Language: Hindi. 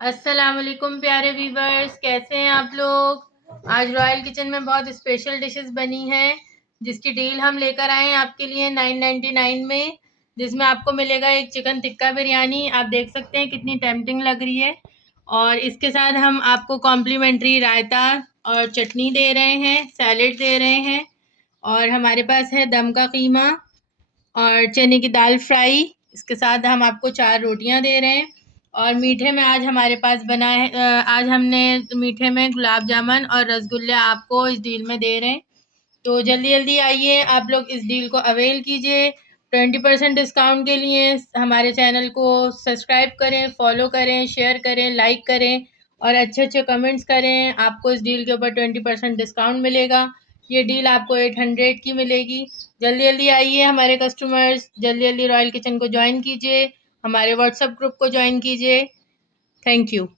अस्सलाम वालेकुम प्यारे व्यूवर्स, कैसे हैं आप लोग। आज रॉयल किचन में बहुत स्पेशल डिशेस बनी हैं जिसकी डील हम लेकर आए हैं आपके लिए 999 में, जिसमें आपको मिलेगा एक चिकन टिक्का बिरयानी। आप देख सकते हैं कितनी टेम्पटिंग लग रही है। और इसके साथ हम आपको कॉम्प्लीमेंट्री रायता और चटनी दे रहे हैं, सैलेड दे रहे हैं, और हमारे पास है दम का कीमा और चने की दाल फ्राई। इसके साथ हम आपको 4 रोटियां दे रहे हैं। और मीठे में आज हमारे पास बना है आज हमने मीठे में गुलाब जामुन और रसगुल्ले आपको इस डील में दे रहे हैं। तो जल्दी जल्दी आइए, आप लोग इस डील को अवेल कीजिए। 20% डिस्काउंट के लिए हमारे चैनल को सब्सक्राइब करें, फॉलो करें, शेयर करें, लाइक करें और अच्छे अच्छे कमेंट्स करें। आपको इस डील के ऊपर 20% डिस्काउंट मिलेगा। ये डील आपको 800 की मिलेगी। जल्दी जल्दी आइए हमारे कस्टमर्स, जल्दी जल्दी रॉयल किचन को ज्वाइन कीजिए, हमारे व्हाट्सएप ग्रुप को ज्वाइन कीजिए। Thank you.